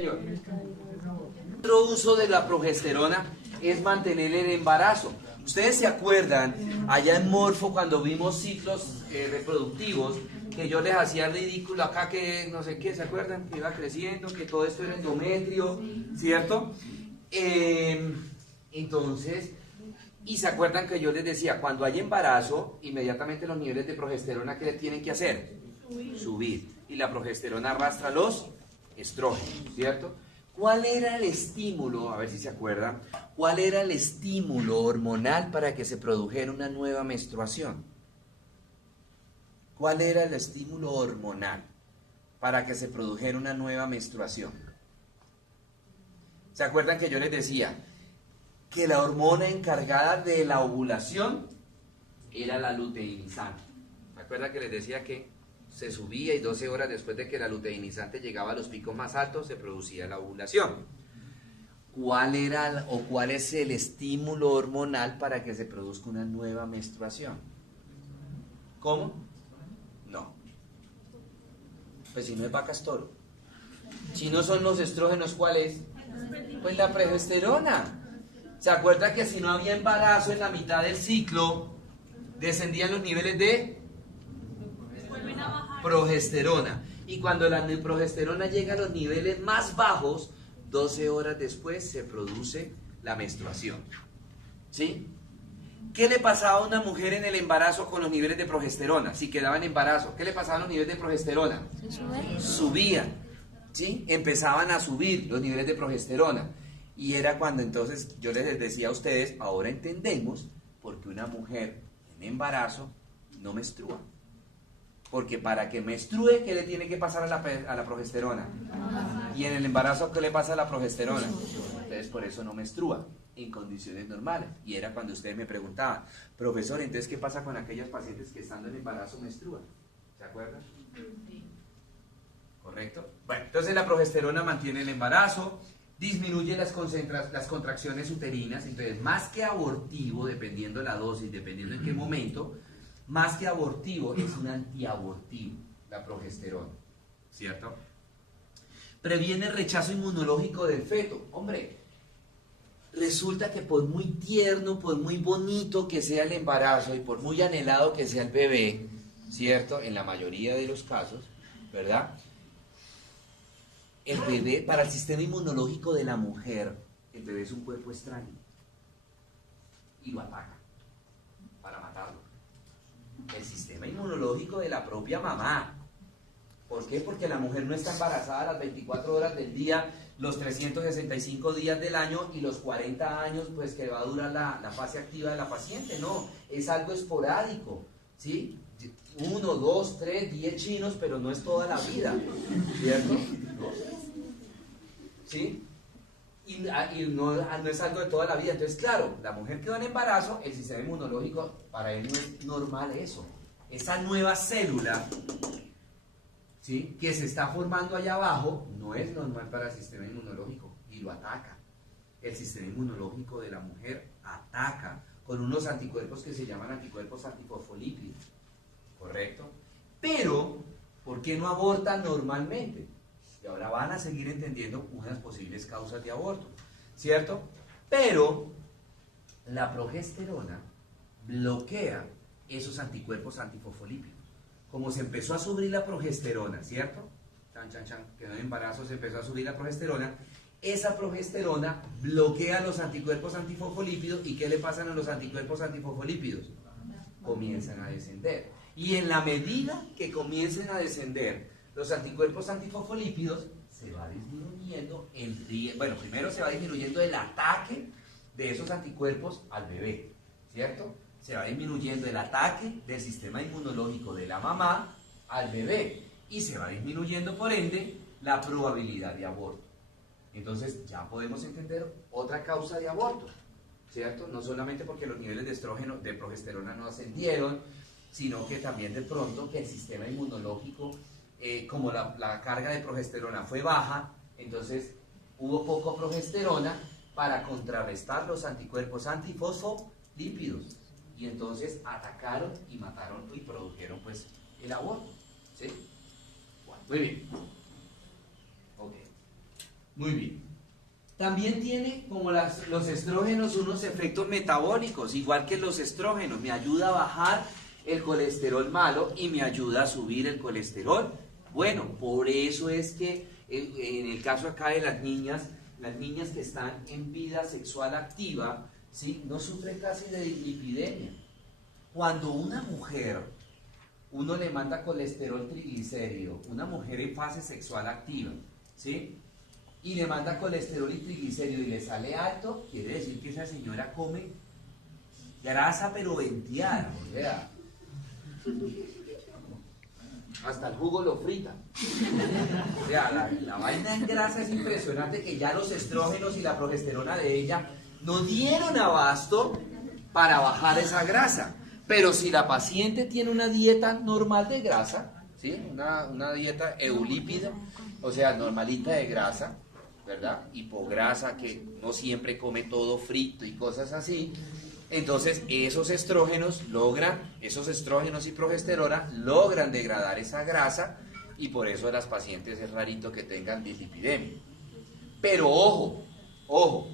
señor. Otro uso de la progesterona es mantener el embarazo. Ustedes se acuerdan, allá en Morfo, cuando vimos ciclos reproductivos, que yo les hacía ridículo acá, que no sé qué, ¿se acuerdan? Que iba creciendo, que todo esto era endometrio, ¿cierto? Entonces, y se acuerdan que yo les decía, cuando hay embarazo, inmediatamente los niveles de progesterona, ¿qué tienen que hacer? Subir. Y la progesterona arrastra los estrógenos, ¿cierto? ¿Cuál era el estímulo? A ver si se acuerdan. ¿Cuál era el estímulo hormonal para que se produjera una nueva menstruación? ¿Cuál era el estímulo hormonal para que se produjera una nueva menstruación? ¿Se acuerdan que yo les decía que la hormona encargada de la ovulación era la luteinizante? ¿Se acuerdan que les decía que se subía y 12 horas después de que la luteinizante llegaba a los picos más altos se producía la ovulación? ¿Cuál era o cuál es el estímulo hormonal para que se produzca una nueva menstruación? ¿Cómo? No. Pues si no es vacas toro. Si no son los estrógenos, ¿cuál es? Pues la progesterona. ¿Se acuerda que si no había embarazo en la mitad del ciclo, descendían los niveles de progesterona? Y cuando la progesterona llega a los niveles más bajos, 12 horas después se produce la menstruación. ¿Sí? ¿Qué le pasaba a una mujer en el embarazo con los niveles de progesterona? Si quedaba en embarazo, ¿qué le pasaba a los niveles de progesterona? Subían, ¿sí? Empezaban a subir los niveles de progesterona. Y era cuando entonces yo les decía a ustedes, ahora entendemos por qué una mujer en embarazo no menstrua. Porque para que menstrue, ¿qué le tiene que pasar a la progesterona? Y en el embarazo, ¿qué le pasa a la progesterona? Entonces por eso no menstrua en condiciones normales. Y era cuando ustedes me preguntaban, profesor, entonces ¿qué pasa con aquellas pacientes que estando en embarazo menstruan? ¿Se acuerdan? Sí. ¿Correcto? Bueno, entonces la progesterona mantiene el embarazo, disminuye las contracciones uterinas. Entonces más que abortivo, dependiendo la dosis, dependiendo en qué momento, más que abortivo es un antiabortivo, la progesterona, ¿cierto? Previene el rechazo inmunológico del feto. Hombre, resulta que por muy tierno, por muy bonito que sea el embarazo y por muy anhelado que sea el bebé, ¿cierto? En la mayoría de los casos, ¿verdad? El bebé, para el sistema inmunológico de la mujer, el bebé es un cuerpo extraño y lo ataca para matarlo. El sistema inmunológico de la propia mamá. ¿Por qué? Porque la mujer no está embarazada las 24 horas del día, los 365 días del año y los 40 años pues que va a durar la fase activa de la paciente. No, es algo esporádico, ¿sí? 1, 2, 3, 10 chinos, pero no es toda la vida, ¿cierto? ¿Sí? Y no es algo de toda la vida. Entonces, claro, la mujer quedó en embarazo, el sistema inmunológico, para él no es normal eso. Esa nueva célula, ¿sí?, que se está formando allá abajo, no es normal para el sistema inmunológico y lo ataca. El sistema inmunológico de la mujer ataca con unos anticuerpos que se llaman anticuerpos antifosfolípidos, ¿correcto? Pero, ¿por qué no abortan normalmente? Y ahora van a seguir entendiendo unas posibles causas de aborto, ¿cierto? Pero la progesterona bloquea esos anticuerpos antifosfolípidos. Como se empezó a subir la progesterona, ¿cierto? Quedó en embarazo, se empezó a subir la progesterona. Esa progesterona bloquea los anticuerpos antifosfolípidos. ¿Y qué le pasan a los anticuerpos antifosfolípidos? Comienzan a descender. Y en la medida que comiencen a descender los anticuerpos antifosfolípidos, se va disminuyendo el riesgo. Bueno, primero se va disminuyendo el ataque de esos anticuerpos al bebé, ¿cierto? Se va disminuyendo el ataque del sistema inmunológico de la mamá al bebé y se va disminuyendo, por ende, la probabilidad de aborto. Entonces ya podemos entender otra causa de aborto, ¿cierto? No solamente porque los niveles de estrógeno, de progesterona no ascendieron, sino que también de pronto que el sistema inmunológico, como la carga de progesterona fue baja, entonces hubo poco progesterona para contrarrestar los anticuerpos antifosfolípidos. Y entonces atacaron y mataron y produjeron pues el aborto, ¿sí? Bueno, muy bien. Ok. Muy bien. También tiene, como los estrógenos, unos efectos metabólicos, igual que los estrógenos. Me ayuda a bajar el colesterol malo y me ayuda a subir el colesterol bueno. Por eso es que en el caso acá de las niñas que están en vida sexual activa, ¿sí?, no sufren casi de dislipidemia. Cuando una mujer, uno le manda colesterol triglicérido, una mujer en fase sexual activa, ¿sí?, y le manda colesterol y triglicérido y le sale alto, quiere decir que esa señora come grasa pero venteada, o sea, hasta el jugo lo frita. O sea, la vaina en grasa es impresionante, que ya los estrógenos y la progesterona de ella no dieron abasto para bajar esa grasa. Pero si la paciente tiene una dieta normal de grasa, ¿sí?, una dieta eulípida, o sea, normalita de grasa, ¿verdad?, hipograsa, que no siempre come todo frito y cosas así, entonces esos estrógenos y progesterona logran degradar esa grasa, y por eso a las pacientes es rarito que tengan dislipidemia. Pero ojo,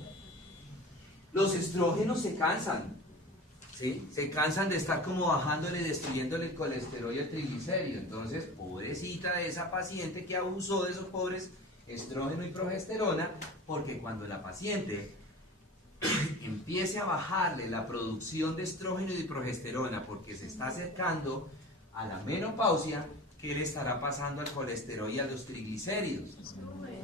los estrógenos se cansan, ¿sí?, se cansan de estar como bajándole, destruyéndole el colesterol y el triglicérido. Entonces, pobrecita de esa paciente que abusó de esos pobres estrógeno y progesterona, porque cuando la paciente empiece a bajarle la producción de estrógeno y de progesterona, porque se está acercando a la menopausia, ¿qué le estará pasando al colesterol y a los triglicéridos?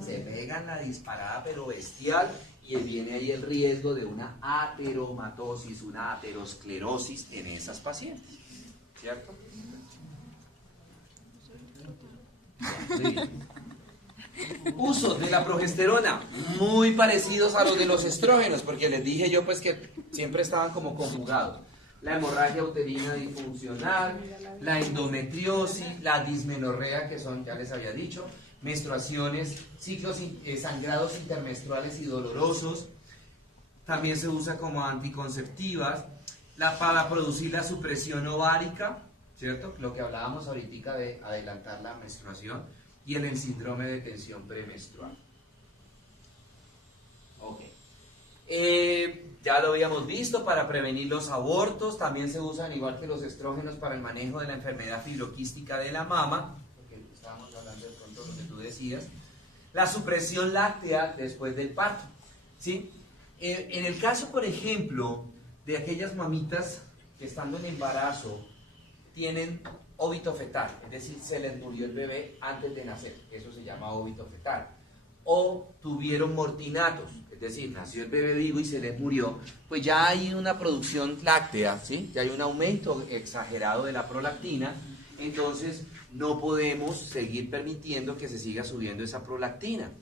Se pegan la disparada pero bestial, y viene ahí el riesgo de una ateromatosis, una aterosclerosis en esas pacientes, ¿cierto? Sí. Usos de la progesterona muy parecidos a los de los estrógenos, porque les dije yo pues que siempre estaban como conjugados. La hemorragia uterina disfuncional, la endometriosis, la dismenorrea, que son, ya les había dicho, menstruaciones, ciclos sangrados intermenstruales y dolorosos. También se usa como anticonceptivas, para producir la supresión ovárica, ¿cierto?, lo que hablábamos ahorita de adelantar la menstruación, y en el síndrome de tensión premenstrual. Ok. Ya lo habíamos visto, para prevenir los abortos. También se usan, igual que los estrógenos, para el manejo de la enfermedad fibroquística de la mama, porque estábamos hablando de pronto de lo que tú decías. La supresión láctea después del parto, ¿sí? En el caso, por ejemplo, de aquellas mamitas que estando en embarazo tienen óbito fetal, es decir, se les murió el bebé antes de nacer, eso se llama óbito fetal, o tuvieron mortinatos, es decir, nació el bebé vivo y se les murió, pues ya hay una producción láctea, ¿sí?, ya hay un aumento exagerado de la prolactina. Entonces no podemos seguir permitiendo que se siga subiendo esa prolactina,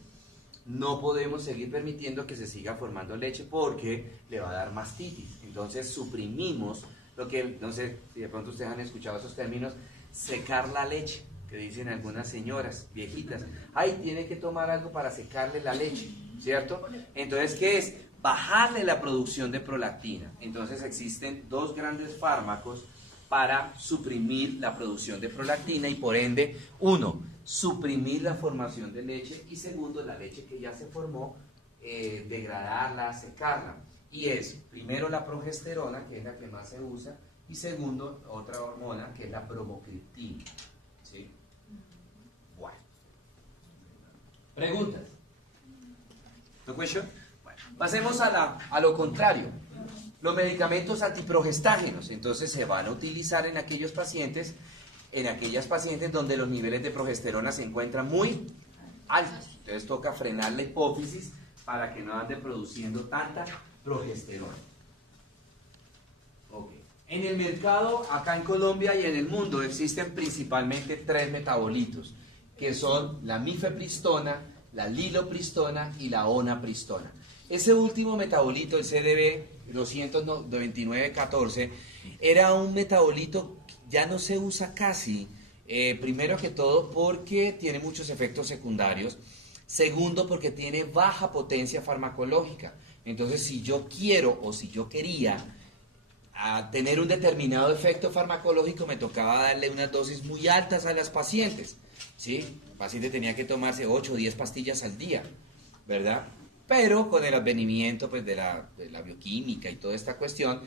no podemos seguir permitiendo que se siga formando leche, porque le va a dar mastitis. Entonces suprimimos lo que, no sé si de pronto ustedes han escuchado esos términos, secar la leche, que dicen algunas señoras viejitas, ay, tiene que tomar algo para secarle la leche, ¿cierto? Entonces, ¿qué es? Bajarle la producción de prolactina. Entonces existen dos grandes fármacos para suprimir la producción de prolactina y por ende, uno, suprimir la formación de leche, y segundo, la leche que ya se formó, degradarla, secarla. Y es, primero, la progesterona, que es la que más se usa, y segundo, otra hormona, que es la bromocriptina. ¿Sí? Bueno. ¿Preguntas? ¿No question? Bueno, pasemos a lo contrario. Los medicamentos antiprogestágenos, entonces se van a utilizar en aquellas pacientes donde los niveles de progesterona se encuentran muy altos. Entonces toca frenar la hipófisis para que no ande produciendo tanta progesterona. Okay. En el mercado, acá en Colombia y en el mundo, existen principalmente 3 metabolitos, que son la mifepristona, la lilopristona y la onapristona. Ese último metabolito, el CDB 22914, era un metabolito que ya no se usa casi, primero que todo porque tiene muchos efectos secundarios, segundo porque tiene baja potencia farmacológica. Entonces, si yo quiero o si yo quería tener un determinado efecto farmacológico, me tocaba darle unas dosis muy altas a las pacientes, ¿sí? El paciente tenía que tomarse 8 o 10 pastillas al día, ¿verdad? Pero con el advenimiento pues, de la bioquímica y toda esta cuestión,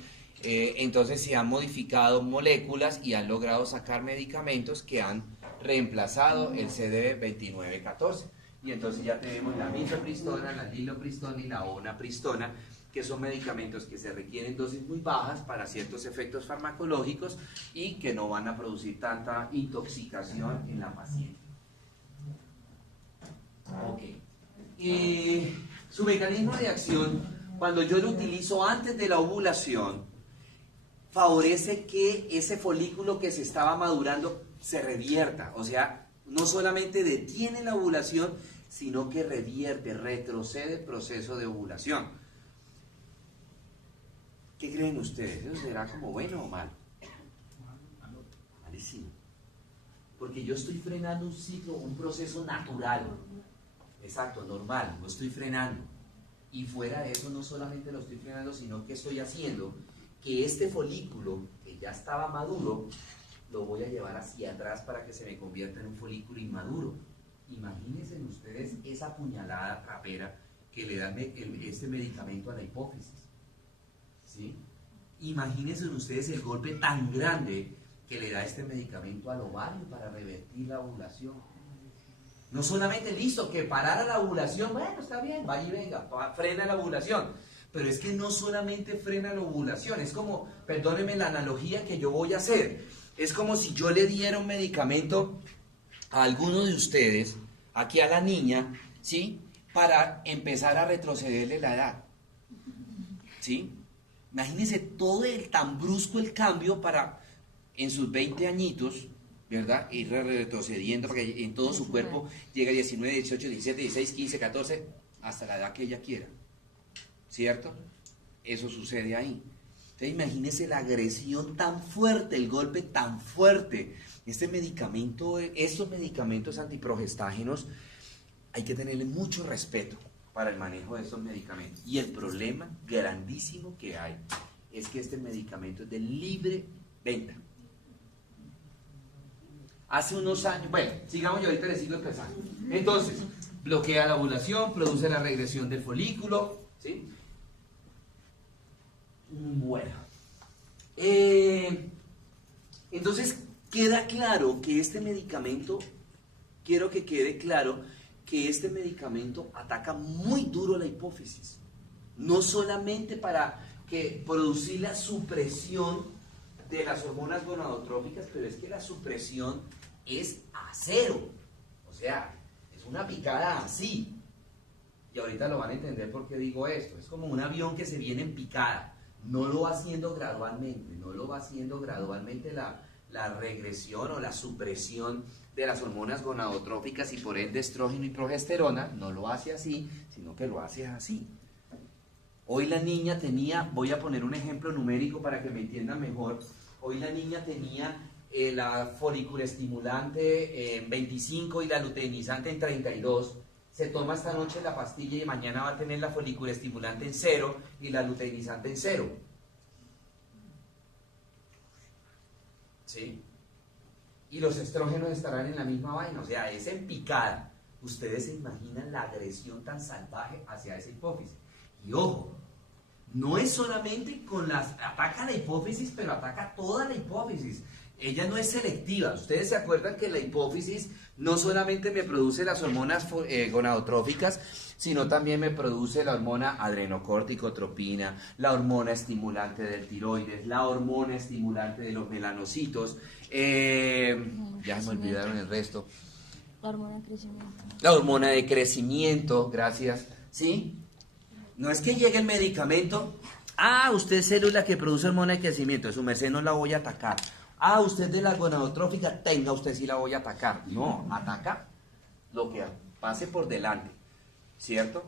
entonces se han modificado moléculas y han logrado sacar medicamentos que han reemplazado el CD2914. Y entonces ya tenemos la mifepristona, la lilopristona y la onapristona, que son medicamentos que se requieren dosis muy bajas para ciertos efectos farmacológicos y que no van a producir tanta intoxicación en la paciente. Ok. Su mecanismo de acción, cuando yo lo utilizo antes de la ovulación, favorece que ese folículo que se estaba madurando se revierta. O sea, no solamente detiene la ovulación, sino que revierte, retrocede el proceso de ovulación. ¿Qué creen ustedes? ¿Eso será como bueno o malo? Malísimo. Porque yo estoy frenando un ciclo, un proceso natural. Exacto, normal, lo estoy frenando. Y fuera de eso, no solamente lo estoy frenando, sino que estoy haciendo que este folículo, que ya estaba maduro, lo voy a llevar hacia atrás para que se me convierta en un folículo inmaduro. Imagínense ustedes esa puñalada trapera que le da este medicamento a la hipófisis. ¿Sí? Imagínense ustedes el golpe tan grande que le da este medicamento al ovario para revertir la ovulación. No solamente listo, que parara la ovulación, bueno, está bien, vaya y venga, frena la ovulación. Pero es que no solamente frena la ovulación, es como, perdónenme la analogía que yo voy a hacer, es como si yo le diera un medicamento a alguno de ustedes, aquí a la niña, ¿sí? Para empezar a retrocederle la edad, ¿sí? Imagínense todo el tan brusco el cambio para, en sus 20 añitos, ¿verdad? Ir retrocediendo para que en todo su cuerpo llegue a 19, 18, 17, 16, 15, 14, hasta la edad que ella quiera, ¿cierto? Eso sucede ahí. Entonces imagínense la agresión tan fuerte, el golpe tan fuerte. Este medicamento, estos medicamentos antiprogestágenos, hay que tenerle mucho respeto para el manejo de estos medicamentos. Y el problema grandísimo que hay es que este medicamento es de libre venta. Hace unos años, bueno, sigamos y ahorita les sigo empezando. Entonces, bloquea la ovulación, produce la regresión del folículo, ¿sí? Bueno. Entonces, queda claro que este medicamento, quiero que quede claro que este medicamento ataca muy duro la hipófisis. No solamente para producir la supresión de las hormonas gonadotróficas, pero es que la supresión es a cero. O sea, es una picada así. Y ahorita lo van a entender por qué digo esto. Es como un avión que se viene en picada. No lo va haciendo gradualmente, no lo va haciendo gradualmente la regresión o la supresión de las hormonas gonadotróficas y por ende estrógeno y progesterona. No lo hace así, sino que lo hace así. Hoy la niña tenía, voy a poner un ejemplo numérico para que me entiendan mejor. Hoy la niña tenía la foliculoestimulante en 25 y la luteinizante en 32. Se toma esta noche la pastilla y mañana va a tener la foliculoestimulante en 0 y la luteinizante en 0. ¿Sí? Y los estrógenos estarán en la misma vaina, o sea, es en picada. Ustedes se imaginan la agresión tan salvaje hacia esa hipófisis. Y ojo, no es solamente con ataca la hipófisis, pero ataca toda la hipófisis. Ella no es selectiva. Ustedes se acuerdan que la hipófisis no solamente me produce las hormonas gonadotróficas, sino también me produce la hormona adrenocorticotropina, la hormona estimulante del tiroides, la hormona estimulante de los melanocitos. Ya me olvidaron el resto. La hormona de crecimiento. La hormona de crecimiento, gracias. ¿Sí? No es que llegue el medicamento. Usted es célula que produce hormona de crecimiento, de su merced no la voy a atacar. Usted de la gonadotrófica, tenga usted sí la voy a atacar. No, ataca lo que pase por delante, ¿cierto?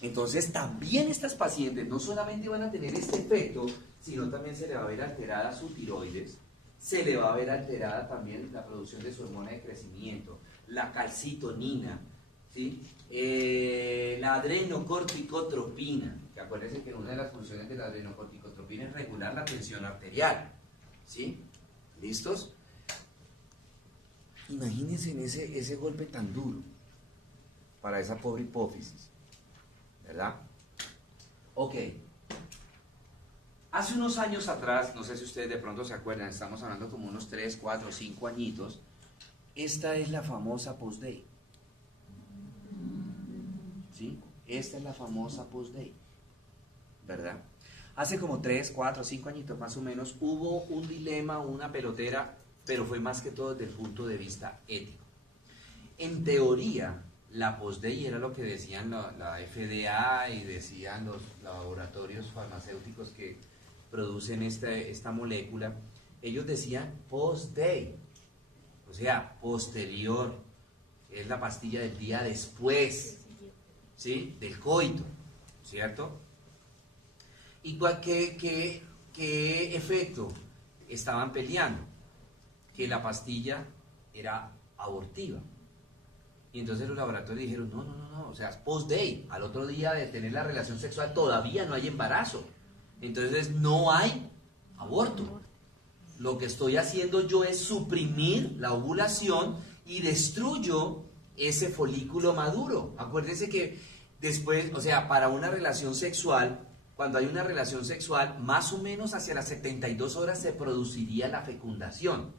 Entonces también estas pacientes no solamente van a tener este efecto, sino también se le va a ver alterada su tiroides, se le va a ver alterada también la producción de su hormona de crecimiento, la calcitonina, ¿sí? La adrenocorticotropina, que acuérdense que una de las funciones de la adrenocorticotropina es regular la tensión arterial, ¿sí? ¿Listos? Imagínense en ese golpe tan duro para esa pobre hipófisis. ¿verdad? Ok. Hace unos años atrás, no sé si ustedes de pronto se acuerdan, estamos hablando como unos 3, 4, 5 añitos, esta es la famosa post-day. ¿Sí? Esta es la famosa post-day, ¿verdad? Hace como 3, 4, 5 añitos más o menos hubo un dilema, una pelotera, pero fue más que todo desde el punto de vista ético. En teoría, la post-day era lo que decían la FDA y decían los laboratorios farmacéuticos que producen esta molécula. Ellos decían post-day, o sea, posterior, es la pastilla del día después, ¿sí? Del coito, ¿cierto? ¿Y qué efecto estaban peleando? Que la pastilla era abortiva. Y entonces los laboratorios dijeron, no, o sea, es post-day, al otro día de tener la relación sexual todavía no hay embarazo. Entonces no hay aborto. Lo que estoy haciendo yo es suprimir la ovulación y destruyo ese folículo maduro. Acuérdense que después, o sea, para una relación sexual, cuando hay una relación sexual, más o menos hacia las 72 horas se produciría la fecundación.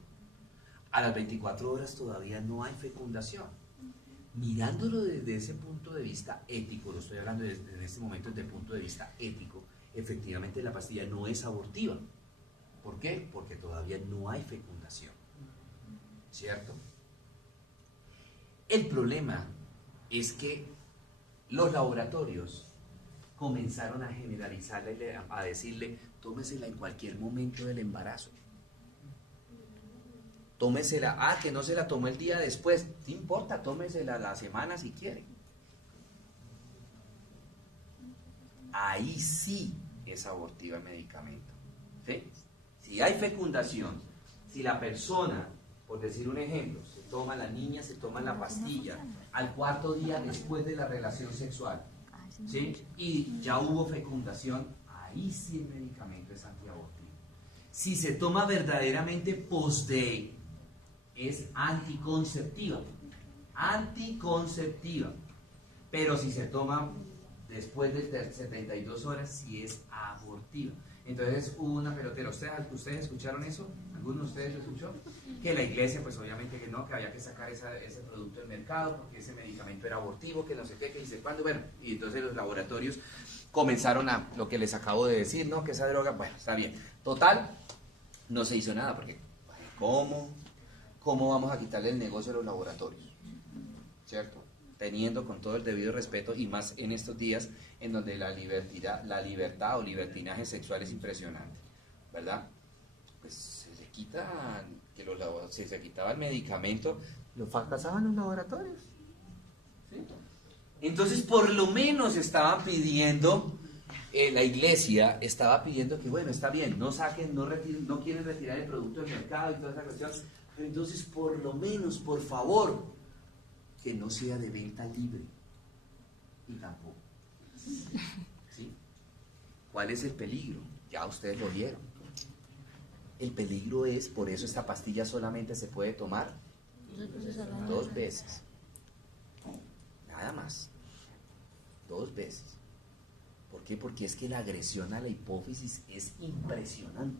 A las 24 horas todavía no hay fecundación. Mirándolo desde ese punto de vista ético, lo estoy hablando en este momento desde el punto de vista ético, efectivamente la pastilla no es abortiva. ¿Por qué? Porque todavía no hay fecundación, ¿cierto? El problema es que los laboratorios comenzaron a generalizarle, a decirle, tómesela en cualquier momento del embarazo. Tómesela, que no se la tomó el día después, no importa, tómesela la semana si quiere. Ahí sí es abortiva el medicamento, ¿sí? Si hay fecundación, si la persona, por decir un ejemplo, la niña se toma la pastilla al 4.º día después de la relación sexual, ¿sí? Y ya hubo fecundación, ahí sí el medicamento es antiabortivo. Si se toma verdaderamente post-day, es anticonceptiva, pero si se toma después de 72 horas, sí es abortiva. Entonces hubo una pelotera. ¿Ustedes escucharon eso? ¿Alguno de ustedes lo escuchó? Que la iglesia, pues obviamente que no, que había que sacar ese producto del mercado porque ese medicamento era abortivo, que no sé qué, que dice cuándo. Bueno, y entonces los laboratorios comenzaron a, lo que les acabo de decir, ¿no? Que esa droga, bueno, está bien. Total, no se hizo nada porque, ¿cómo vamos a quitarle el negocio a los laboratorios? ¿Cierto? Teniendo con todo el debido respeto y más en estos días en donde la libertad o libertinaje sexual es impresionante, ¿verdad? Pues se quitaba el medicamento, lo fracasaban los laboratorios, ¿sí? Entonces por lo menos estaban pidiendo, la iglesia estaba pidiendo que bueno, está bien, no quieren retirar el producto del mercado y toda esa cuestión, pero entonces por lo menos, por favor, que no sea de venta libre. Y tampoco. ¿Sí? ¿Cuál es el peligro? Ya ustedes lo vieron. El peligro es, por eso esta pastilla solamente se puede tomar 2 veces. Nada más. 2 veces. ¿Por qué? Porque es que la agresión a la hipófisis es impresionante.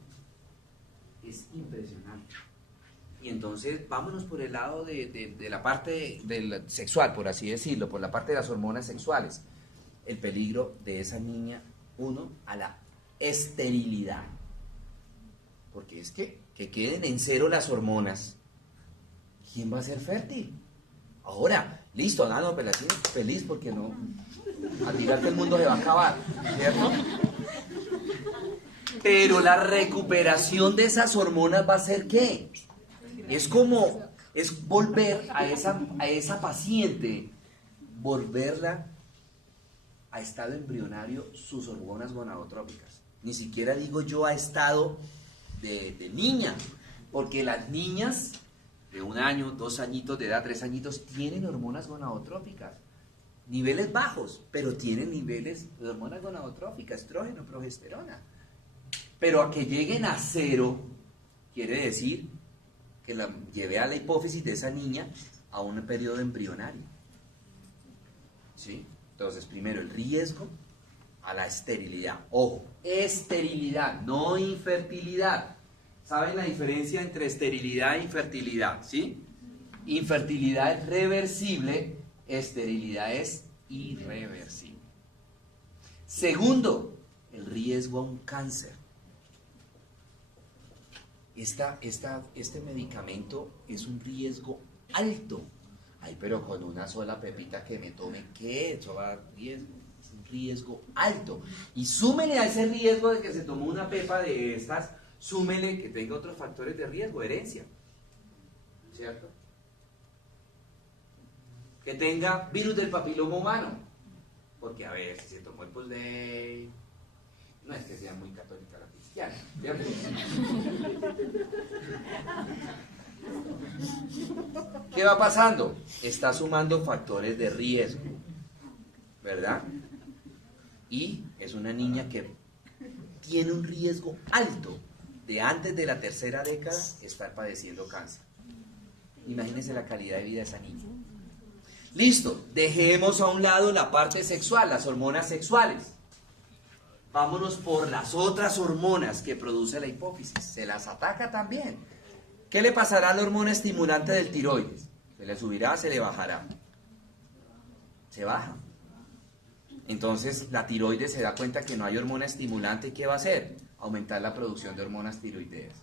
Es impresionante. Y entonces vámonos por el lado de la parte del sexual, por así decirlo, por la parte de las hormonas sexuales. El peligro de esa niña, a la esterilidad. Porque es que queden en cero las hormonas. ¿Quién va a ser fértil? Ahora, listo, no, pero así feliz porque no. A tirar que el mundo se va a acabar, ¿cierto? Pero la recuperación de esas hormonas va a ser ¿qué? Es volver a esa paciente, volverla a estado embrionario, sus hormonas gonadotrópicas. Ni siquiera digo yo a estado de niña, porque las niñas de 1 año, 2 añitos de edad, 3 añitos, tienen hormonas gonadotrópicas. Niveles bajos, pero tienen niveles de hormonas gonadotrópicas, estrógeno, progesterona. Pero a que lleguen a 0, quiere decir que la llevé a la hipófisis de esa niña a un periodo embrionario. ¿Sí? Entonces, primero, el riesgo a la esterilidad. Ojo, esterilidad, no infertilidad. ¿Saben la diferencia entre esterilidad e infertilidad? ¿Sí? Infertilidad es reversible, esterilidad es irreversible. Segundo, el riesgo a un cáncer. Este medicamento es un riesgo alto. Ay, pero con una sola pepita que me tome, ¿qué? Eso va a riesgo. Es un riesgo alto. Y súmele a ese riesgo de que se tomó una pepa de estas, súmele que tenga otros factores de riesgo, herencia. ¿Cierto? Que tenga virus del papiloma humano. Porque a ver, si se tomó el Post-Day, no es que sea muy católica la cristiana, ¿cierto? ¿Qué va pasando? Está sumando factores de riesgo, ¿verdad? Y es una niña que tiene un riesgo alto de antes de la tercera década estar padeciendo cáncer. Imagínense la calidad de vida de esa niña. Listo, dejemos a un lado la parte sexual, las hormonas sexuales. Vámonos por las otras hormonas que produce la hipófisis. Se las ataca también. ¿Qué le pasará a la hormona estimulante del tiroides? ¿Se le subirá? ¿Se le bajará? Se baja. Entonces la tiroides se da cuenta que no hay hormona estimulante. ¿Qué va a hacer? Aumentar la producción de hormonas tiroideas.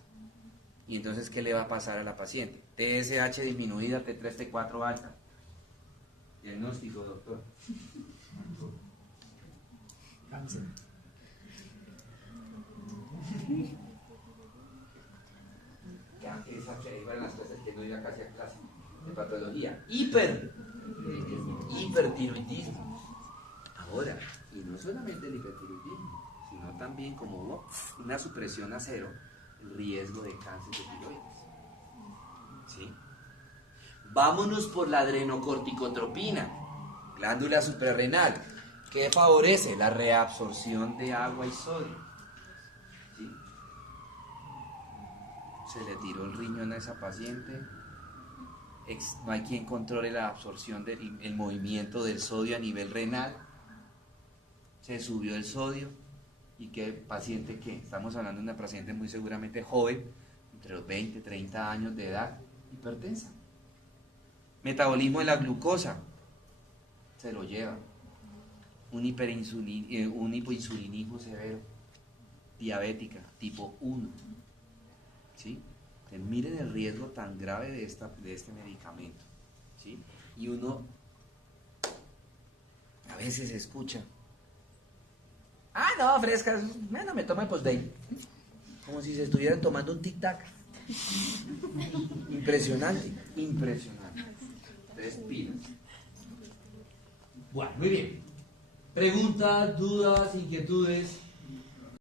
¿Y entonces qué le va a pasar a la paciente? TSH disminuida, T3, T4 alta. Diagnóstico, doctor. Cáncer. Ya, esa que iba en las clases que no iba casi a clase de patología. Hipertiroidismo. Ahora, y no solamente el hipertiroidismo, sino también como una supresión a cero, el riesgo de cáncer de tiroides. ¿Sí? Vámonos por la adrenocorticotropina, glándula suprarrenal, que favorece la reabsorción de agua y sodio. ¿Sí? Se le tiró el riñón a esa paciente, no hay quien controle la absorción el movimiento del sodio a nivel renal, se subió el sodio, y qué paciente que, estamos hablando de una paciente muy seguramente joven, entre los 20 y 30 años de edad, hipertensa. Metabolismo de la glucosa, se lo lleva. Un hipoinsulinismo severo, diabética, tipo 1. ¿Sí? Entonces, miren el riesgo tan grave de este medicamento. ¿Sí? Y uno a veces escucha, no, frescas, no me toma el Post-Day. Como si se estuvieran tomando un tic-tac. Impresionante, impresionante. 3 pilas. Bueno, muy bien. Preguntas, dudas, inquietudes.